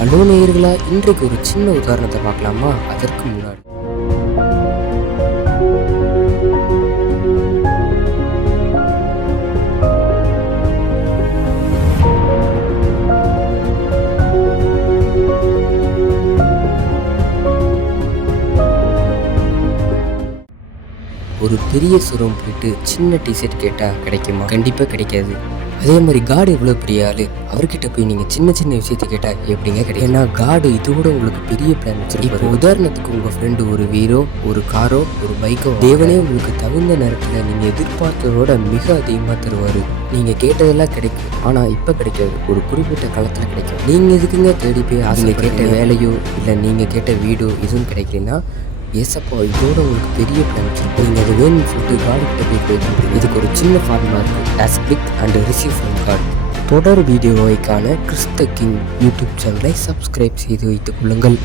Hello நேயர்களா இன்றைக்கு ஒரு சின்ன உதாரணத்தை பார்க்கலாமா? அதற்கு முன்னாடி. ஒரு பெரிய சுரம் போயிட்டு சின்ன டிஷர்ட் கேட்டால் கிடைக்குமா? கண்டிப்பாக கிடைக்காது. அதே மாதிரி காடு எவ்வளோ பெரிய ஆளு? அவர்கிட்ட போய் நீங்கள் சின்ன சின்ன விஷயத்தை கேட்டால் எப்படிங்க கிடைக்கும்? ஏன்னா காடு இதோட உங்களுக்கு பெரிய பிளான் வச்சிருப்பாரு. உதாரணத்துக்கு உங்கள் ஃப்ரெண்டு ஒரு வீரோ ஒரு காரோ ஒரு பைக்கோ தேவனே உங்களுக்கு தகுந்த நேரத்தில் நீங்கள் எதிர்பார்த்ததோட மிக அதிகமாக தருவார். நீங்கள் கேட்டதெல்லாம் கிடைக்கும். ஆனால் இப்போ கிடைக்காது. ஒரு குறிப்பிட்ட காலத்தில் கிடைக்கும். நீங்கள் எதுக்குங்க தேடி போய் அவங்க கேட்ட வேலையோ இல்லை நீங்கள் கேட்ட வீடோ எதுவும் கிடைக்கலன்னா ஏசப்பா இதோட உங்களுக்கு பெரிய பிளான் வச்சிருக்கோம். நீங்கள் அது வேணும்னு சொல்லிட்டு காடு கிட்ட போய் இதுக்கு ஒரு சின்ன ஃபார்முலா இருக்குது as click and receive from card தொடர் வீடியோவைக்கான கிறிஸ்த கிங் யூடியூப் சேனலை சப்ஸ்கிரைப் செய்து வைத்துக் கொள்ளுங்கள்.